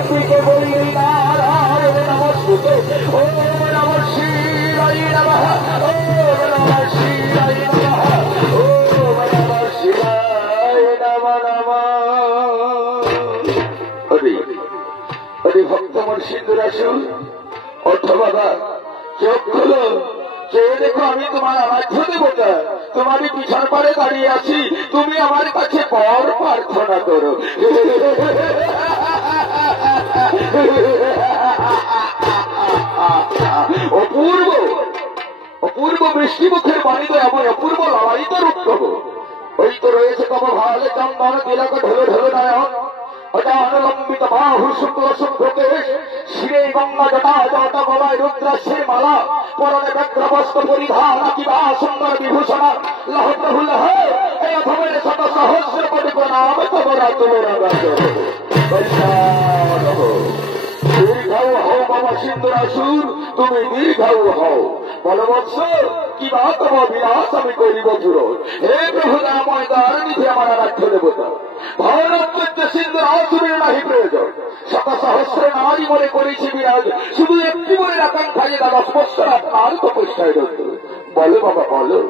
শিবরাত্রিকে বলি নারায়ণ নমস্তুতে। ওম নমঃ শিবায় নমঃ। ওম নমঃ শিবায় নমঃ। ওম নমঃ শিবায় নমঃ নমঃ। হরি ভক্তমন সিন্ধুর আসুন। অর্থ বাবা চোখ খুলো, চেয়ে দেখো আমি তোমার আরাধ্য দেবতা, তোমারই পিছন পারে দাঁড়িয়ে আছি, তুমি আমার কাছে বর প্রার্থনা করো। অপূর্ব অপূর্ব বৃষ্টিমুখের বাণীতে এমন অপূর্ব লড়াইতে রূপ পাবো। ওই তো রয়েছে তব ভালে চন্দন তিলক ঢেলে ঢেলে নয়ন, অজানুলম্বিত বাহু শুক্ল শুভ্রকেশ, শিরে গঙ্গা জটা জটা গলায় রুদ্রাক্ষের মালা, পরনে ব্যগ্রবস্ত্র পরিধান কিবা সুন্দর বিভূষণ, লহ প্রভু লহ এই ভবের শত সহস্র কোটি প্রণাম তোমরা তোমরা দীর্ঘায়ু হও বাবা সিন্ধুর আসুর, তুমি দীর্ঘায়ু হও। বলবৎস কিবা তব বিলাস আমি করিব পূরণ। হে প্রভু নাময় দ্বার নিধি আমার আরাধ্য দেবতা, ভারত সিন্ধুর আসুরের নাহি প্রয়োজন, শত সহস্র নারী মনে করেছি বিরাজ, শুধু একটি মনে আকাঙ্ক্ষায় দাদা স্পষ্ট আপনার তপস্যায় রত। বলো বাবা বলো,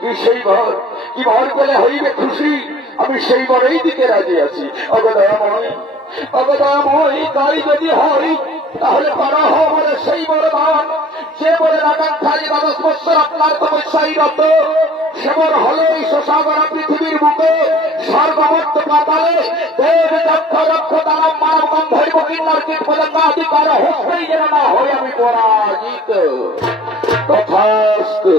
কি সেই বর, কি বর পেলে হইবে খুশি, আমি সেই বরেই দিকে রাজি আছি। অগদয়াময় অগদয়াময়, তাই যদি হয় তাহলে করা হবে সেই বরদান, যে বরের আকাঙ্ক্ষায় দাদা স্পষ্ট আপনার তপস্যায় রত, সে বর হলো এই শশাগরা পৃথিবীর বুকে সর্বমত্ত পাতালে দেব দক্ষ রক্ষ দানব মানব গন্ধর্ব কিন্নর কীট পতঙ্গ আদি কারো হস্তেই যেন না হয় আমি পরাজিত। তথাস্তু।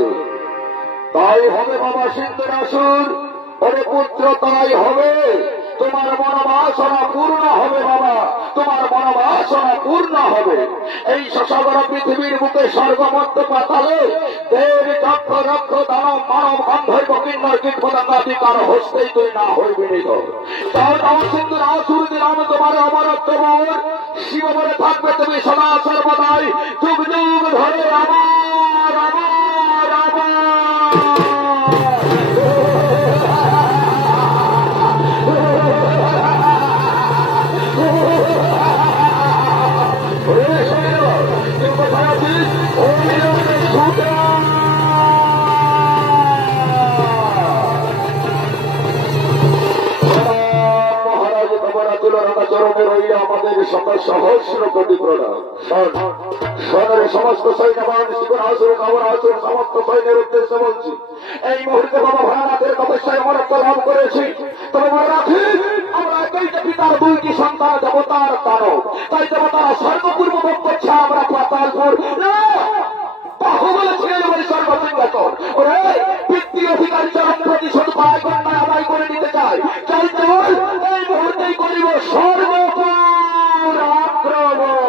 তাই হবে বাবা সিন্ধুর আসুর। ওরে পুত্র তাই হবে, তোমার মনোবাসনা পূর্ণ হবে বাবা, তোমার মনোবাসনা পূর্ণ হবে। এই শশাগরা পৃথিবীর বুকে স্বর্গমধ্য পাতালে দেব দক্ষ রক্ষ দানব মানব গন্ধর্ব কিন্নর কীট পতঙ্গ আদি কারো হস্তেই তুই না হইবি নিত। তাও তাও সিন্ধুর আসুর দিলাম তোমার অমরত্ব বর, শিব বলে থাকবে তুমি সদা সর্বদাই, যুগ যুগ ধরে আমার আমার আমার। চরণে রইলে আমাদের সকল সহস্র কোটি প্রণাম। সনের সমস্ত সৈন্যবান শিবন আসুর কামন আসুর সমস্ত সৈন্যের উদ্দেশ্যে বলছি, এই মুহূর্তে বাবা ভোলানাথের তপস্যায় অমরত্ব লাভ করেছি। তবে মনে রাখি আমরা একই পিতার দুইটি সন্তান, দেবতার দানব, তাই দেবতারা স্বর্গপূর্ব ভোগ করছে, আমরা পাতালপুর বাহুবলে ছিলেন বলে সর্বসিংহাসন। ওরে পিতৃ অধিকারী চরণ প্রতিশোধ পায় কন্যা আদায় করে নিতে চাই, চল চল এই মুহূর্তেই করিব সর্বপুর আক্রমণ।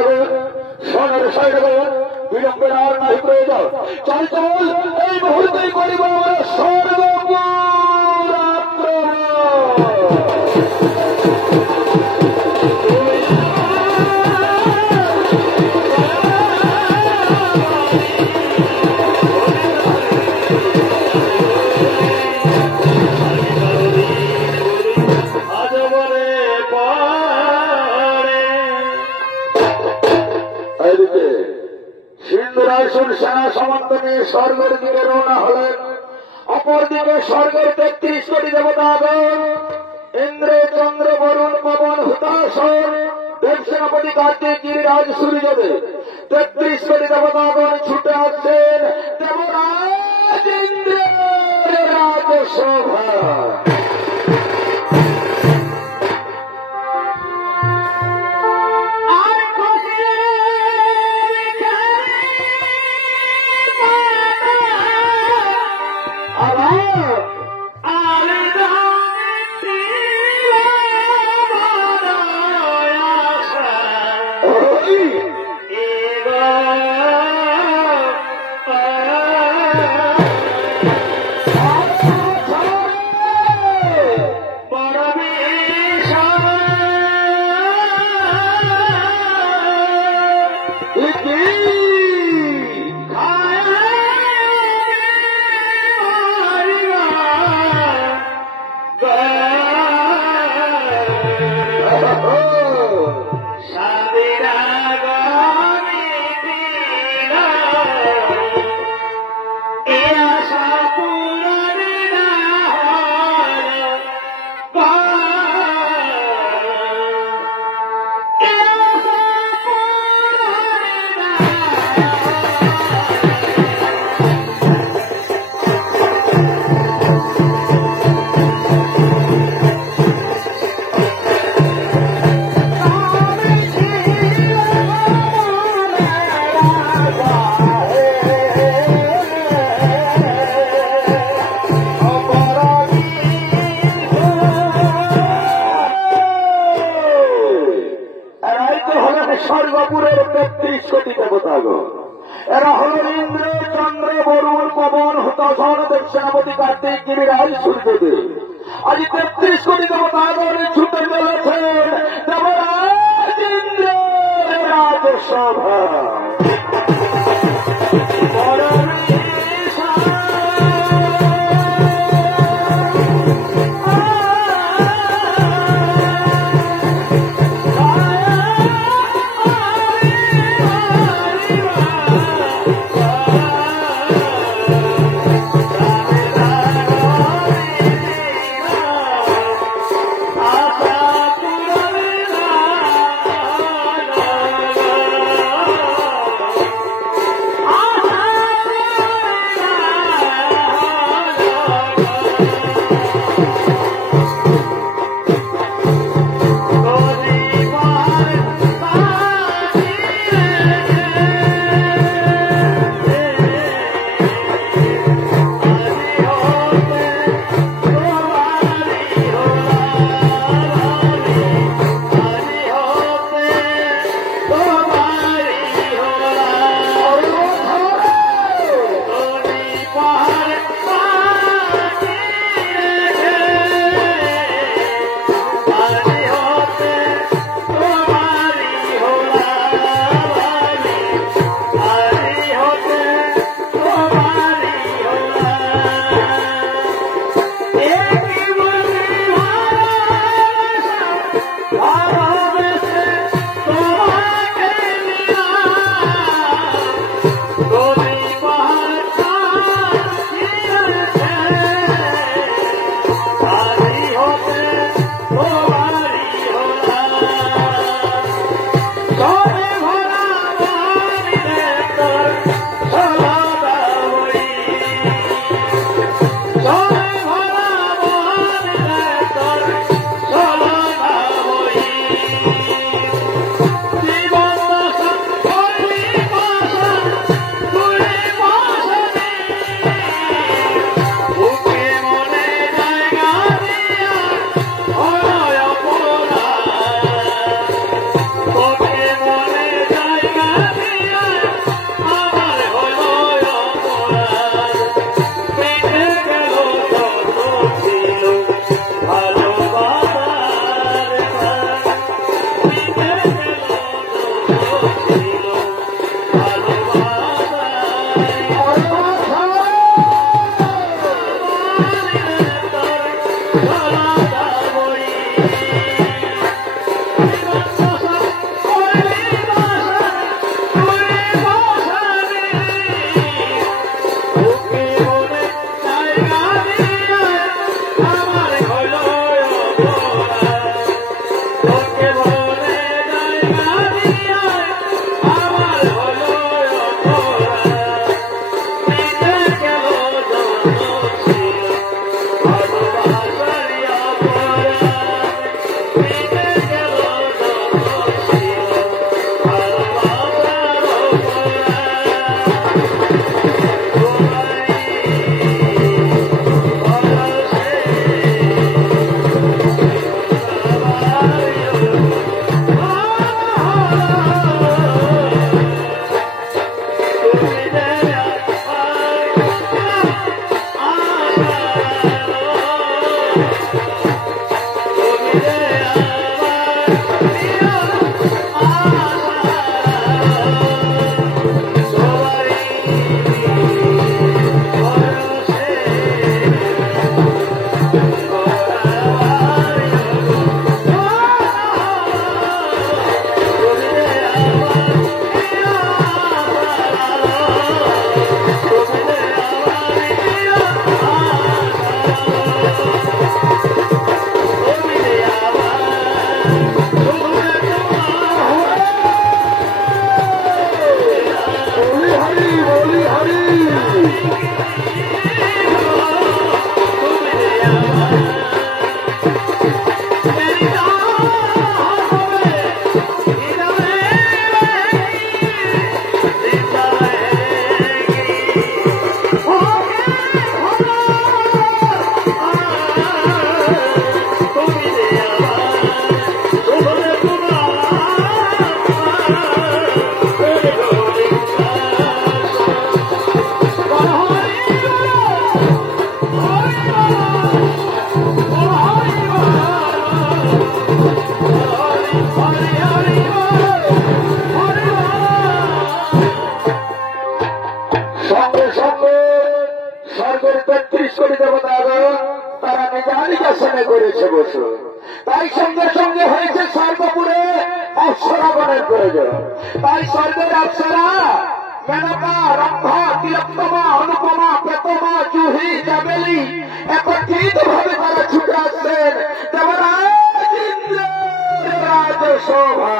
সাইডাগর সোনার সাইডাগর বিলম্বের আর নাই প্রয়োজন। চল চল এই মুহূর্তেই করিব আমরা সর্বপুরাত্র সেনা সামন্ত নিয়ে স্বর্গের দিকে রওনা হলেন। অপরদিকে স্বর্গের 33 কোটি দেবতাগণ ইন্দ্র চন্দ্র বরুণ পবন হুতাশন দেবসেনাপতি কার্তিক গিরিরাজ সূর্যদেব 33 কোটি দেবতাগণ ছুটে আসছেন দেবরাজ ইন্দ্রের রাজসভা। স্বর্গপুরের 33 কোটি দেবতাগণ এরা হল ইন্দ্র চন্দ্র বরুণ পবন হুতাশন দেবসেনাপতি কার্তিক গিরিরাজ সূর্যদেব। আজ 33 কোটি দেবতাগণ ছুটে চলেছেন দেবরাজ ইন্দ্রের রাজসভা। তাই সঙ্গে সঙ্গে হয়েছে স্বর্গপুরে অপ্সরাগণের প্রয়োজন। তাই স্বর্গের অপ্সরা মেনকা, রম্ভা, তিলোত্তমা, অনুপমা, প্রতমা, জুহি, চামেলি একত্রিত ভাবে তারা ছুটে আসছেন দেবরাজ ইন্দ্রের রাজশোভা।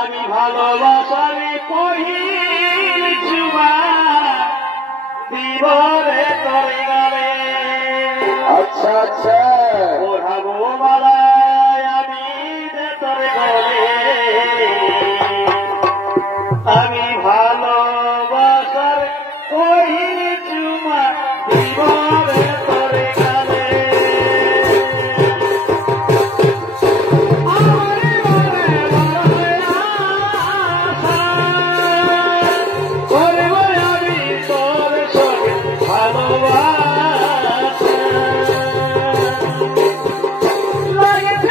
আমি ভালোবাসারি পহিল চুমা দিবরে তরে গেলে। আচ্ছা আচ্ছা ওঠাবো মালায় আমি তরে গলে। আমি ভালোবাসার পহিল চুমা দিবরে তরে গেলে। লাগে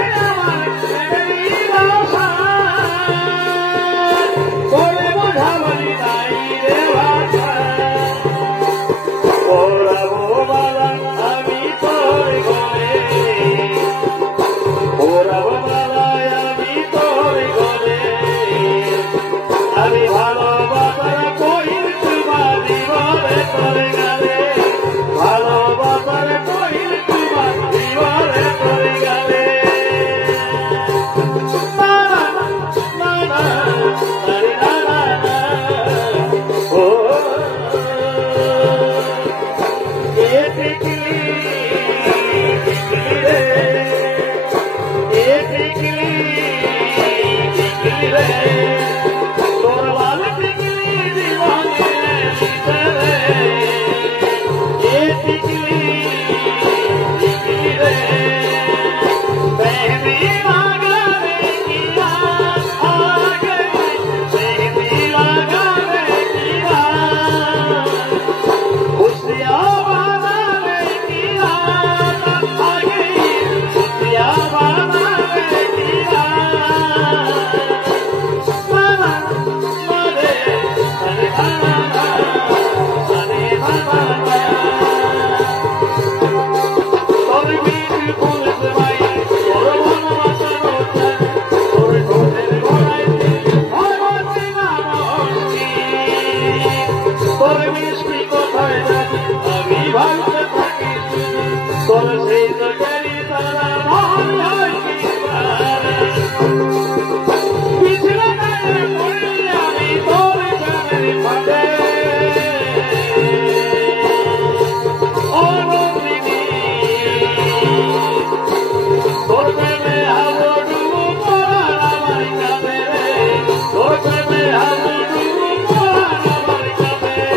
তোর সেই তো গেলি তারা মহান হয় পিছনে গায়ে পড়ি আমি তোর গানের ফাঁদে ও নন্দিনী তোর প্রেমে হাবো ডুবো পড়ার আমার কাঁদে রে তোর প্রেমে হাবো ডুবো পড়ার আমার কাঁদে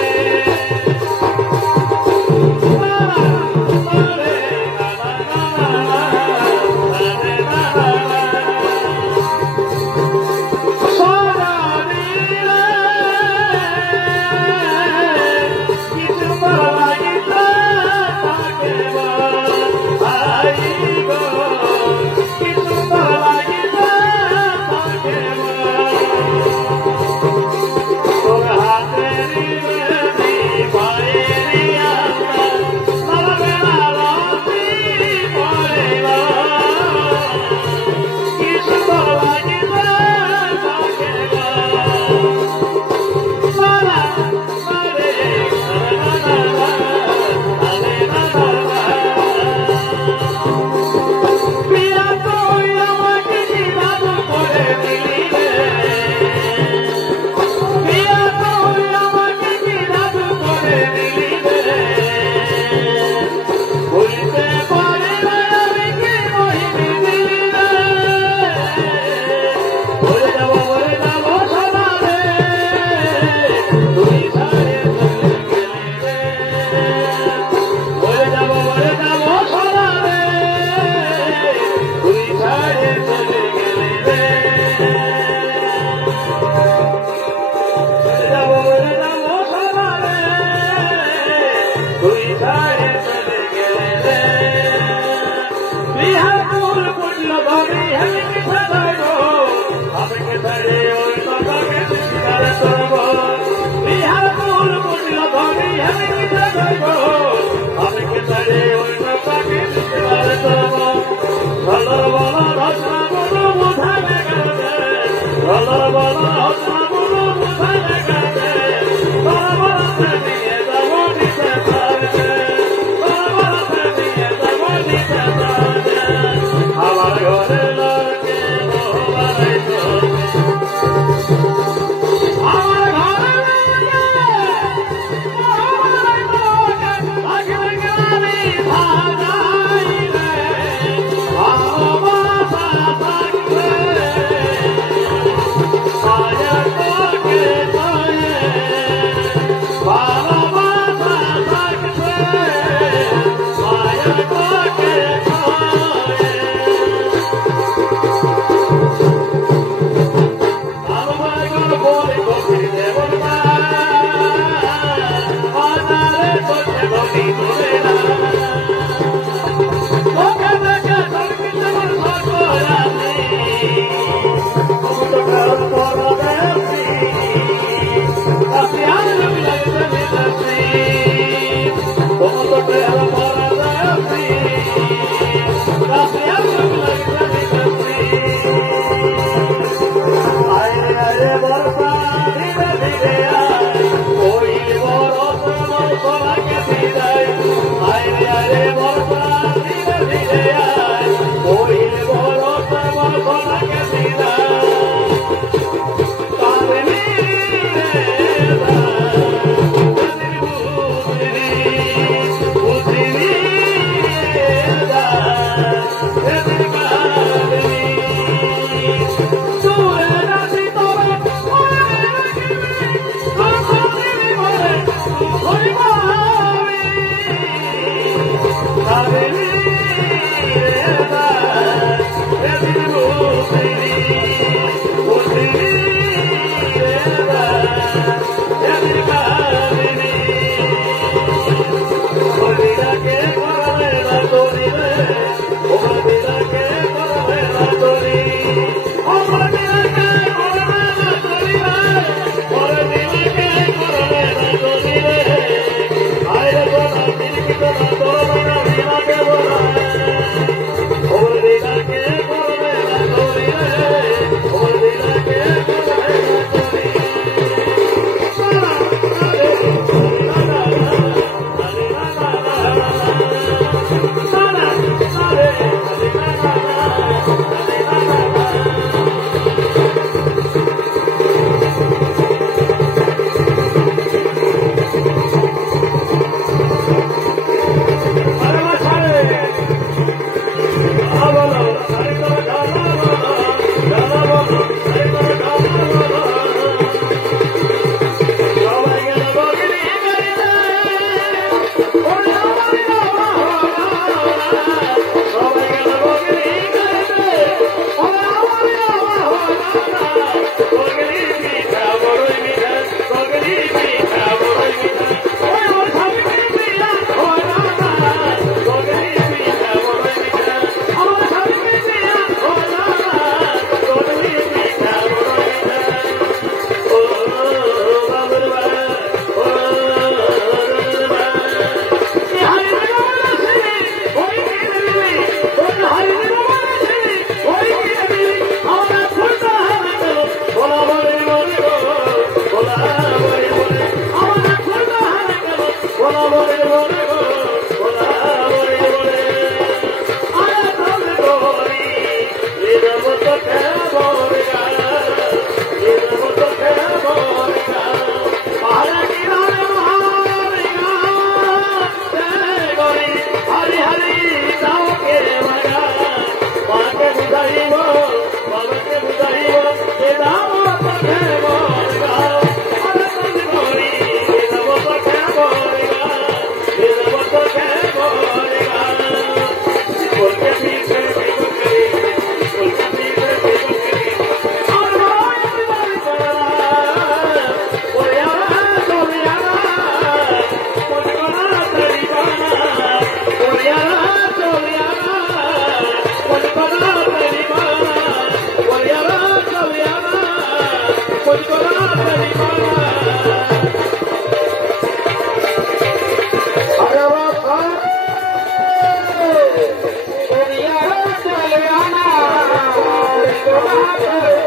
Oh,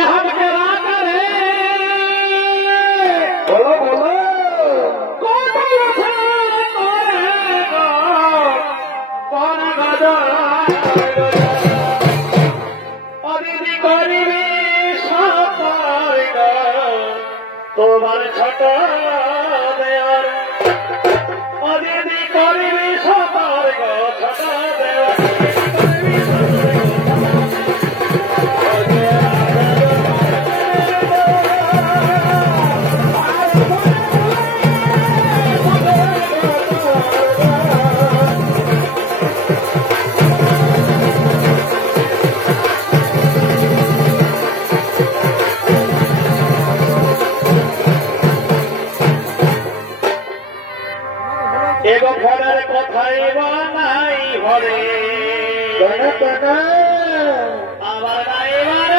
हम क्या करे बोलो बोलो कौन करेगा कौन अदिति करिबी सतारेगा তোমার ছোট দেওয়ার অদিতি করিবি সতারেগা ছোট দেওয়ার एगो फड़र कोथाई बनाई भरे आवार नाइबार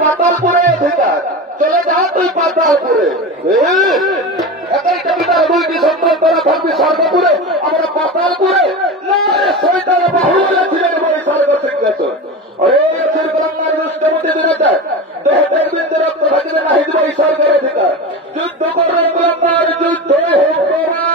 পাতালপুরে অধিকার চলে যা তুই পাতালপুরে একই কবিতার দুইটি সন্তান তোরা থাকবি স্বর্গপুরে আমরা পাতালপুরে না শৈতান বাহুবলে ছিলেন বলে স্বর্গ সিংহাসন অরে শ্রীলঙ্কার দুষ্টমতি দিনেছে দেহ দেখবিন্দু রক্ত থাকিবে না হিজব এই স্বর্গের অধিকার যুদ্ধ করবে লঙ্কার যুদ্ধ হোক করা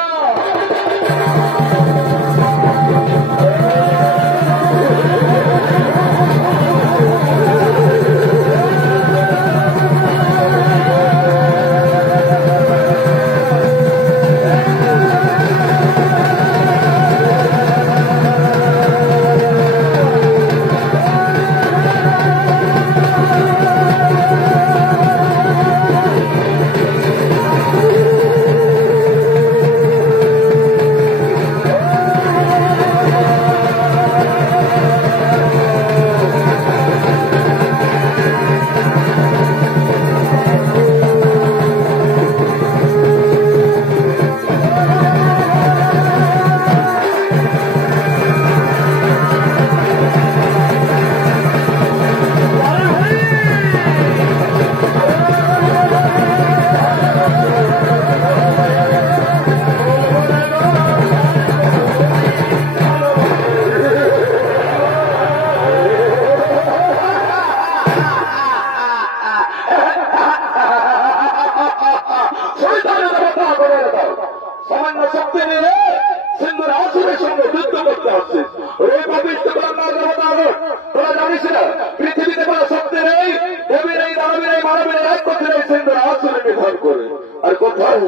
নিধন করে। আর কোথায়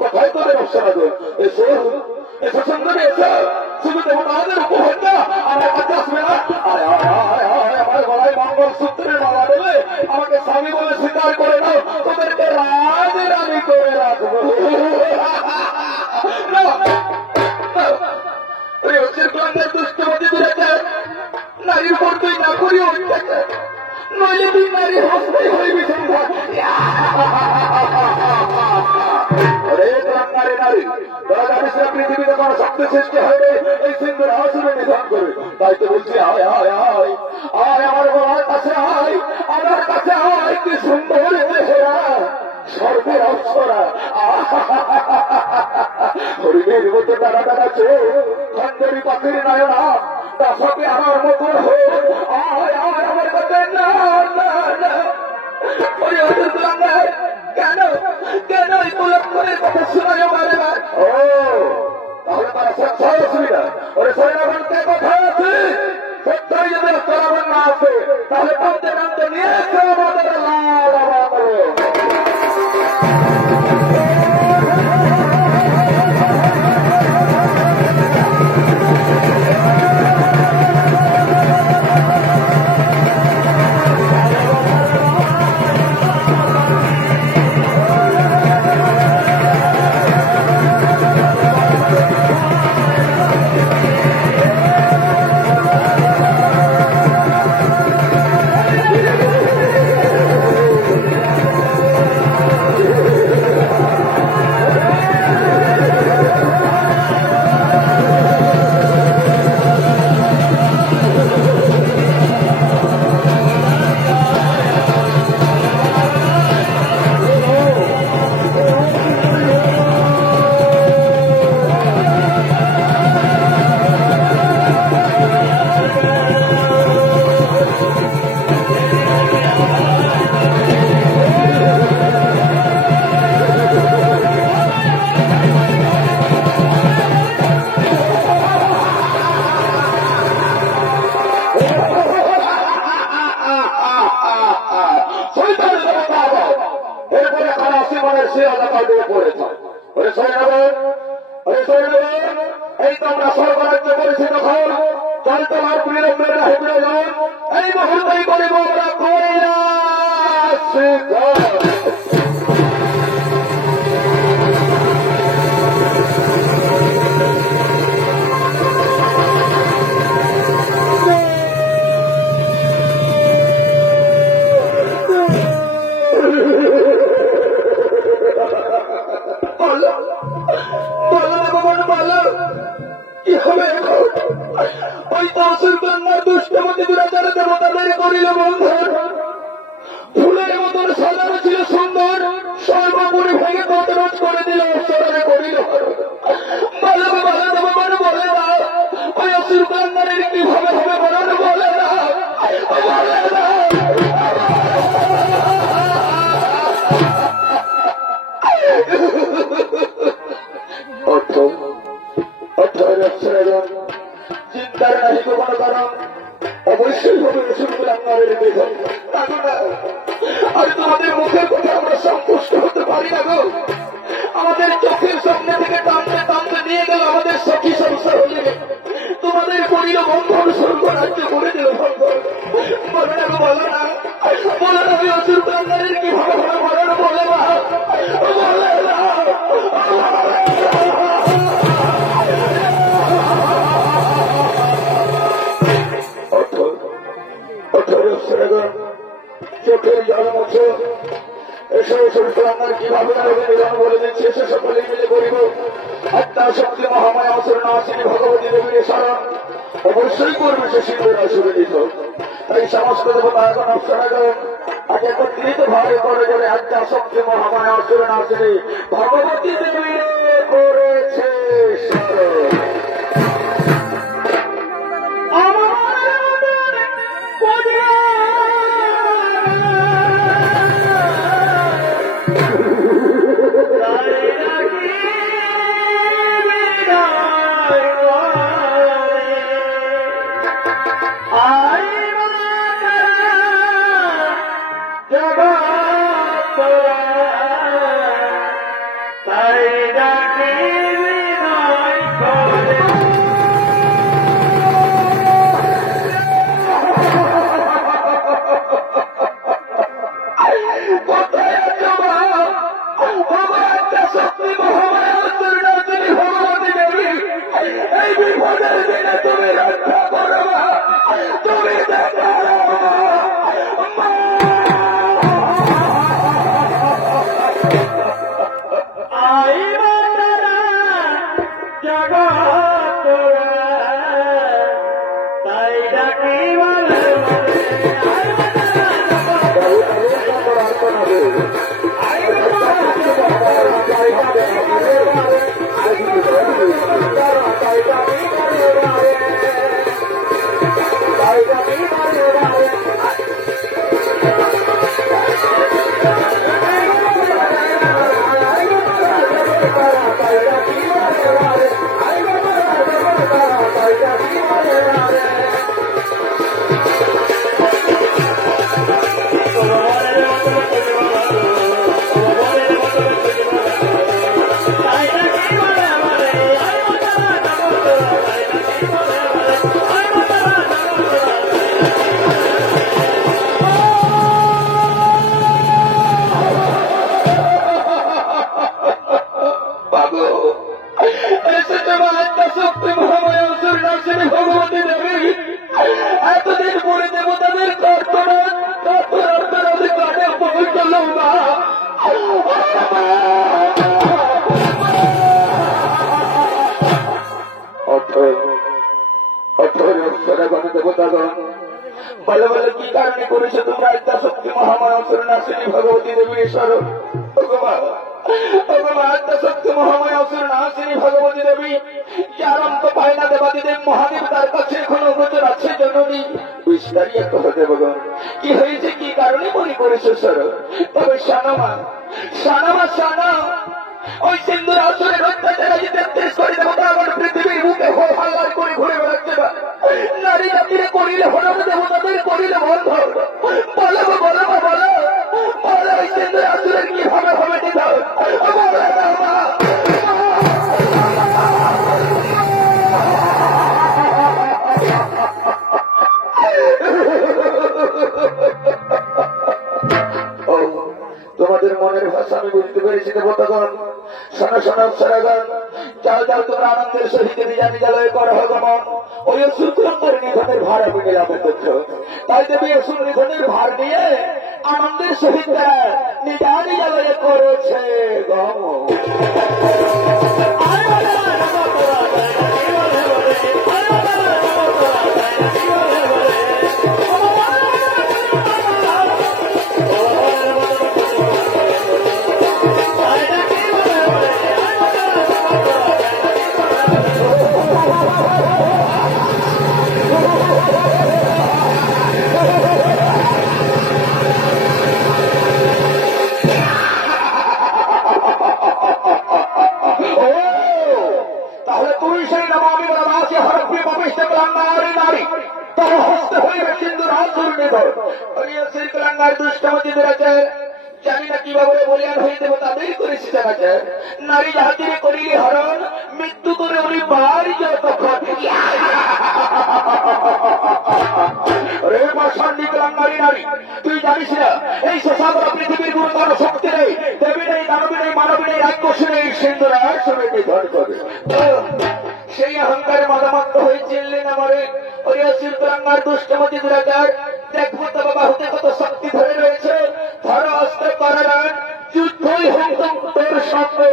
কোথায় তোদের অপশন আছে? এসো এসো সুন্দরী এসো, শুধু দেবতাদের উপহার না আমার কাছে আসবে না। আয় আয় আয় আয় আমার গলায় মঙ্গলসূত্রের মালা দেবে, আমাকে স্বামী বলে স্বীকার করে নাও, তোদেরকে রাজ রানী করে রাখবো। দুষ্টমতি দূরেছে, নারীর উপর তুই না করি অত্যাচার, নইলে তুই নারীর হস্তেই হইবি সংসার। নারী নারী তোরা জানিস না পৃথিবীতে কোনো শক্তি সৃষ্টি হবে এই সিন্ধুর আসুরে নিধন করে। তাই তো বলছি আয় আয় আয় আয় আমার গলার কাছে আয়, আমার কাছে আয়, কি সুন্দর চেহারা, স্বর্গের অপ্সরা, হরিণের মতো তারা তারা চোখ, খঞ্জরি পাখির নয়না, দশকে আমার মতো হোক, আয় আয় আমার কাছে। না না না কেন কেন এই কুলক্ষণের কথা শোনায় বারবার? ও তাহলে তারা সচ্ছায় অসুবিধা। ওরে সৈন্যগণকে কোথায় আছে? সত্যই যদি চলাবন না আছে তাহলে কাঁদতে কাঁদতে নিয়ে এসে আমাদের লাভ করো। এই তোমরা স্বর্গরাজ্য করেছি তখন চল তোমার বিলম্বের প্রয়োজন, এই মুহূর্তেই করিব আমরা কৈলাস। ওই তো অসুর কন্যার দুষ্টমতি দুরাচার দেবতাদের করিল বন্ধন, ফুলের মতন সাজানো ছিল সুন্দর, সর্বপুরে ভেঙে তদরোজ করে দিল, অসরে করিল ভালো ভালো দেবতার বলে না। ওই অসুর কন্যার কিভাবে হবে বলার বলে না, বলে না। চিন্তার নাহি কোনো কারণ, অবশ্যই হবে রসুলগুলাঙ্গারের নিধন। আর তোমাদের মুখের কথা আমরা সন্তুষ্ট হতে পারি না গো। আমাদের চোখের সামনে থেকে টানতে টানতে নিয়ে গেল আমাদের সখী সংসার হয়ে গেল, তোমাদের করিল বন্ধন, স্বর্গরাজ্য করে দিল বন্ধন। বলে না গো, বলো না, বলে না ওই রসুলগুলাঙ্গারের কিভাবে হবে বলো না, বলে না, বলে না। চোখের জল মুছে এসে সুলতান কিভাবে নিধন বলে দিচ্ছে, সে সকলে মিলে করিব। আত্মা শক্তি মহামায়া অসুর নাসিনী ভগবতী দেবীর শরণ, অবশ্যই করবে সে শিবের আসুরে নিধন। এই সমস্ত দেবতা এখন অপসরাগণ আগে একত্রিত ভাবে করে বলে আত্মা শক্তি মহামায়া অসুর নাসিনী ভগবতী দেবী করেছে শরণ। জগৎ বিপদের দিনে তুমি রক্ষা করবা, তুমি দেখাও মা। এতদিন পরে দেবতাদের দেবতাগণ বলে বলে কি কারণে করেছে তোমরা আদ্যা শক্তি মহামায়া অসুরনাশিনী ভগবতী দেবীর স্মরণ। আদ্যা শক্তি মহামায়া অসুরনাশিনী ভগবতী দেবী যার অন্ত পায় না দেবাদিদেব মহাদেব তার কাছে এখনো গোচর আছে জননী। বিস্তারিত হতে ভগবান কি হয়েছে কি কারণে মনে করেছে স্মরণ। তবে সানামা সানামা সানা ওই সিন্ধুর আসরের অত্যাচারে যে 33 কোটি দেবতা আমার পৃথিবীর বুকে হো হাল্লার করে ঘুরে বেড়াচ্ছে না। নারী জাতিরে করিলে হরণ দেবতাদের করিলে বন্ধ। বলো বলো বলো বলো ওই সিন্ধুর আসরের কি হবে হবে দিতে তোমাদের মনের ভাষা আমি বুঝতে পেরেছি দেবতাগণ। শোনো শোনো সারাগণ, যাও যাও তোমরা আনন্দের সহিত নিজা নিজালয় কর ভগবান। ওই অসুর করে নিধনের ভার আমি নিরাপদ করছ। তাই দেবী অসুর নিধনের ভার নিয়ে আনন্দের সহিত নিজা নিজালয়ে করেছে গম। জানি না কিভাবে বলিয়ান হয়ে দেবতা বের করেছি জানাচ্ছে নারী জাতিরে করিলে হরণ মৃত্যু করে উনি বাড়ি যতক্ষণ রে পাষাণ্ডিক নারী নারী তুই জানিস না এই শশাবরা পৃথিবীর গুরুতর শক্তি নেই, দেবী নেই, দানবী নেই, মানবী নেই, রাক্ষসী নেই, সিন্ধুর আসনে নিধন করে। সেই অহংকারে মাদামত্ত হয়ে চিনলেন আমারে ওই অশিল্পাঙ্গার দুষ্টমতি দুরাচার। দেখবো তো বাবা হতে কত শক্তি ধরে রয়েছে। ধরো অস্ত্র করার যুদ্ধই হোক তোর সামনে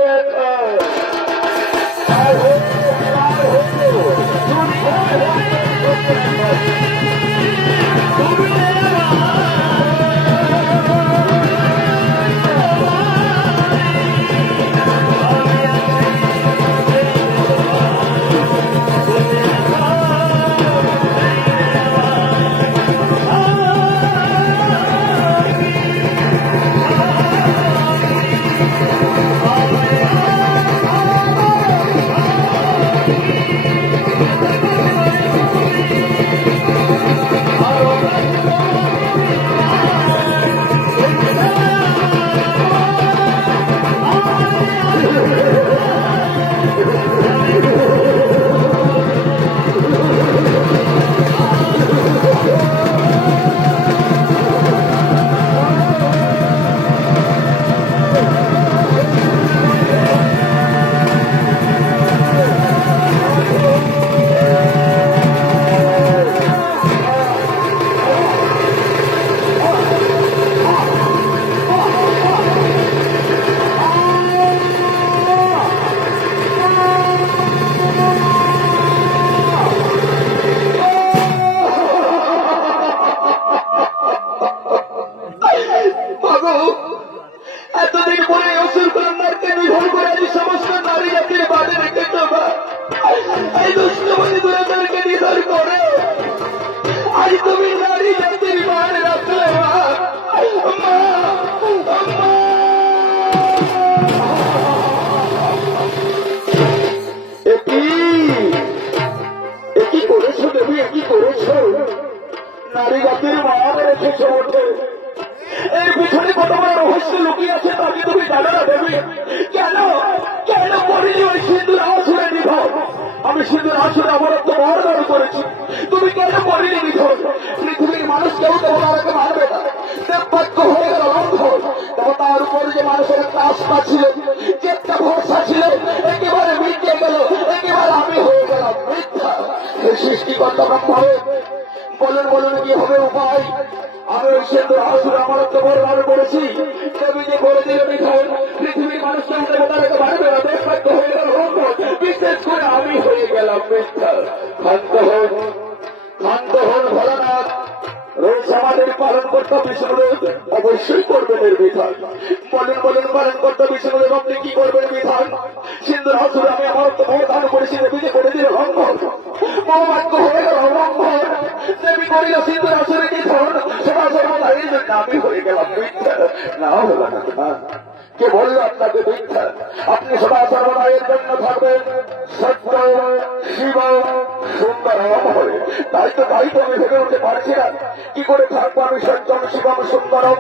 এতদিন পরে অসুর কন্যাকে নিধন করে এই সমস্ত নারী জাতির বাদে রেখে দেবা এই দুষ্টমণি দুরাচারকে নিধন করে আজ তুমি নারী জাতির মান রাখলে একই করেছো দেবী, একই করেছো নারী জাতির মান রেখেছ ওঠে। এর পিছনে কত বড় রহস্য লুকিয়ে আছে তাকে তুমি জানো না দেবী? কেন কেন করিনি ওই সিন্ধুর আসুরে নিধন? আমি সিন্ধুর আসুরে অবরত্ব বর্ণন করেছি, তুমি কেন করিনি নিধন? পৃথিবীর মানুষ কেউ দেবতাকে মানবে না, দেববাক্য হয়ে গেল লঙ্ঘন। দেবতার উপর যে মানুষের একটা আস্থা ছিল, যে একটা ভরসা ছিল, একেবারে মিটে গেল, একেবারে আমি হয়ে গেলাম মিথ্যা। সৃষ্টিকর্তা ব্রহ্ম বলুন বলুন কি হবে উপায়? আমি ওই সিন্ধুর আসুর অমরত্ব বর্ণন করেছি, দেবী যে করে দিল নিধন। পৃথিবীর মানুষ কেউ দেবতাকে মানবে না, দেববাক্য হয়ে গেল লঙ্ঘন। বিশেষ করে আমি হয়ে গেলাম মিথ্যা। শান্ত হন, শান্ত হন ভোলানাথ। রয়েছে আমাদের পালন করতে বিষ্ণুদেব, অবশ্যই করবেন এর বিধান। বলুন বলুন পালন করতে বিষ্ণুদেব আপনি কি করবেন বিধান? সিন্ধুর আসুর আমি অমরত্ব বর্ণন করেছি, দেবী যে করে দিল লঙ্ঘন, মহাবাক্য হয়ে গেল লঙ্ঘন। দেবী করিল সিন্ধুর আসুরে নিধন, সদা সর্বদা এই জন্য আমি হয়ে গেলাম মিথ্যা। না হলো না, কে বলল আপনাকে মিথ্যা? আপনি সদা সর্বদা এর জন্য থাকবেন সত্য শিব সুন্দরম হয়ে। তাই তো আমি ভেবে উঠতে পারছি না কি করে থাকবো আমি সত্যম শিবম সুন্দরম।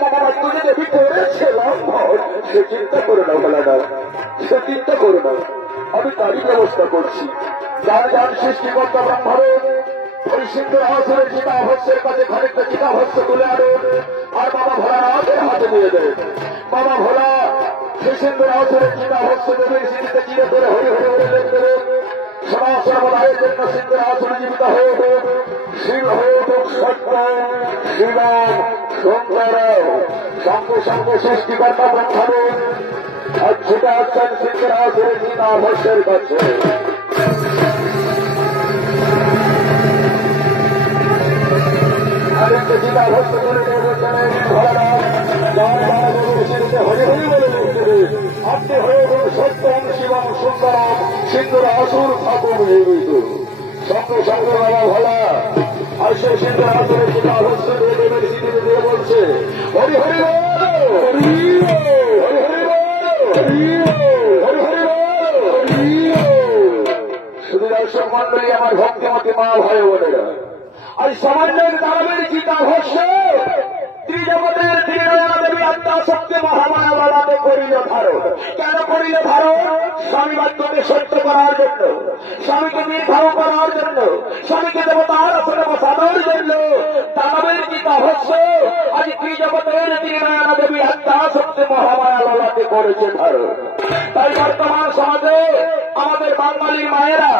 মহাবাক্য যে দেবী করেছে লঙ্ঘন, সে চিন্তা করে না বলা না, সে চিন্তা করে না, আমি তারই ব্যবস্থা করছি। যার যার সৃষ্টিকর্তা ব্রহ্মরে ওই সিন্ধুর আসরে চিতাভস্যের কাছে খানিকটা চিতাভস্য তুলে আনে আর বাবা ভোলানাথের হাতে দিয়ে দেয়। বাবা ভোলা সেই সিন্ধুর আসরে চিতাভস্য দেবে, সিঁড়িতে চিরে ধরে হরি হরি হরি লেখতে সদা সর্বদায়ের জন্য সিন্ধুর আসরে জীবিত হয়ে উঠুক, শিব হয়ে উঠুক সত্য শিবম সুন্দর। সঙ্গে সঙ্গে সৃষ্টিকর্তা ব্রহ্মরে আর ছুটে আসছেন সিন্ধুর আসরে চিতাভস্যের কাছে। চিতাভস্য করে হরি হরি বলে আপনি হয়ে সত্যম শিবম সুন্দরম সিন্ধুর আসুর ঠাকুর জীবিত। সঙ্গে সঙ্গে বাবা ভোলা আর সে সিন্ধুর আসুরে চিতাভস্য দিয়ে দেবের সিঁড়িতে দিয়ে বলছে হরি হরি বল, হরি হরি বল, হরি হরি বল। শুধু দর্শক মন্ডলী, আমার ভক্তিমতী মা ভয় বোনেরা, আর সামান্য দানবের চিতাভস্য ত্রিজগতের ত্রিনয়না দেবী আত্মা সত্য মহামায়া বাবাকে করিল ধারণ। কেন করিল ধারণ? স্বামী বাক্যকে সত্য করার জন্য, স্বামীকে নির্ধার করার জন্য, স্বামীকে দেবতার আসনে বসানোর জন্য দানবের চিতাভস্য আজ ত্রিজগতের ত্রিনয়না দেবী আত্মা সত্য মহামায়া বাবাকে করেছে ধারণ। তাই বর্তমান সমাজে আমাদের বাঙালির মায়েরা,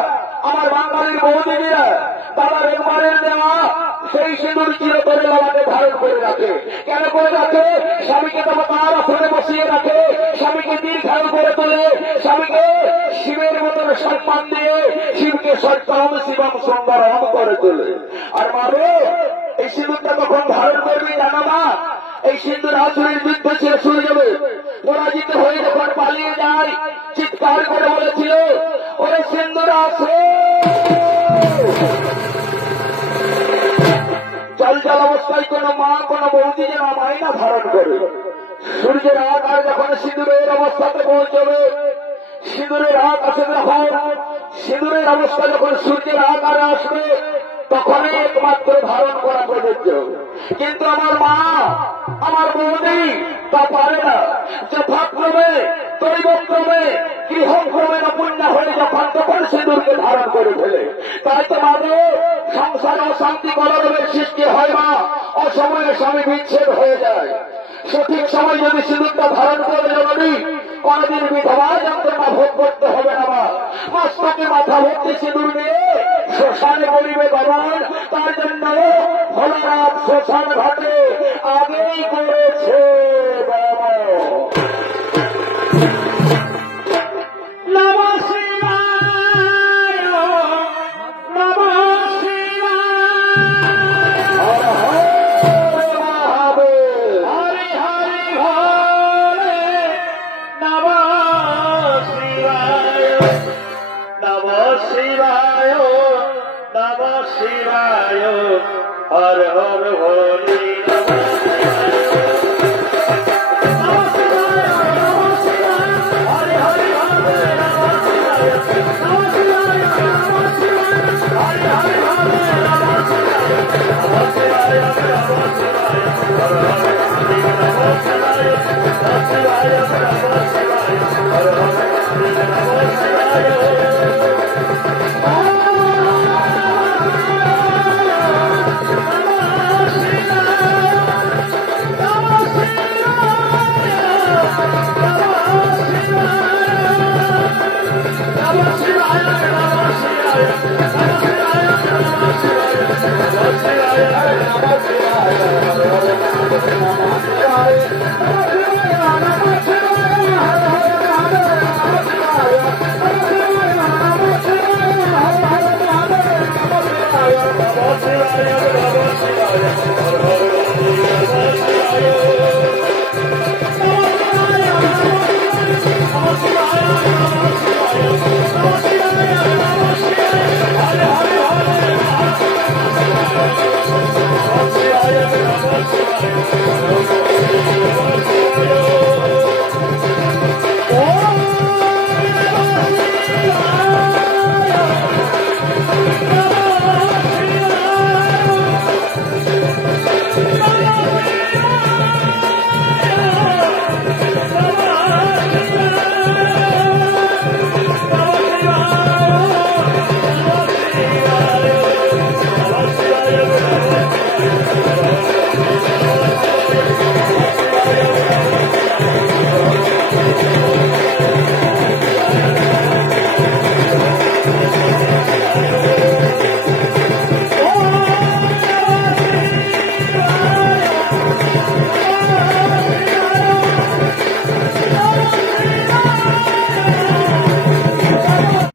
আমার বাঙালির বৌদিদিরা তারা একবারের দেওয়া সেই সিঁদুর চিরতরে বাবাকে ধারণ করে রাখে। কেন করে রাখে? স্বামীকে দেবতার আসনে বসিয়ে রাখে, স্বামীকে দীর্ঘায়ু করে তোলে, স্বামীকে শিবের মতন সম্মান দিয়ে শিবকে সত্যম শিবম সুন্দরম করে তোলে। আর মারে এই সিঁদুরটা তখন ধারণ করবি জানো না? এই সিন্ধুর আসুরের যুদ্ধ ছিল শুরু যাবে, পরাজিত হয়ে যখন পালিয়ে যায় চিৎকার করে বলেছিল ওরে সিন্ধুর আসুর জল জল অবস্থায় কোন মা কোন বৌদি যেন মাইনা ধারণ করে। সূর্যের আকার যখন সিঁদুরের অবস্থাতে পৌঁছবে, সিঁদুরের আকাশে যখন সিঁদুরের অবস্থা যখন সূর্যের আকারে আসবে তখনই একমাত্র ধারণ করা প্রযোজ্য। কিন্তু আমার মা আমার বৌদি তা পারে না। যথাক্রমে দৈবক্রমে গৃহক্রমে নপুণ্য হয়ে যখন তখন সিঁদুরকে ধারণ করে ফেলে। তাই তো মাঝে সংসার অশান্তি কলরবের সৃষ্টি হয় না, অসময়ে স্বামী বিচ্ছেদ হয়ে যায়। সঠিক সময় যদি সিঁদুরটা ধারণ করে জননী কোনদিন বিধবা যন্ত্রণা ভোগ করতে হবে না। মস্তকে মাথা ভর্তি সিঁদুর নিয়ে শ্মশানে বলিবে গমন। তার জন্য ভোলানাথ শ্মশান ঘাটে আগেই করেছে Hare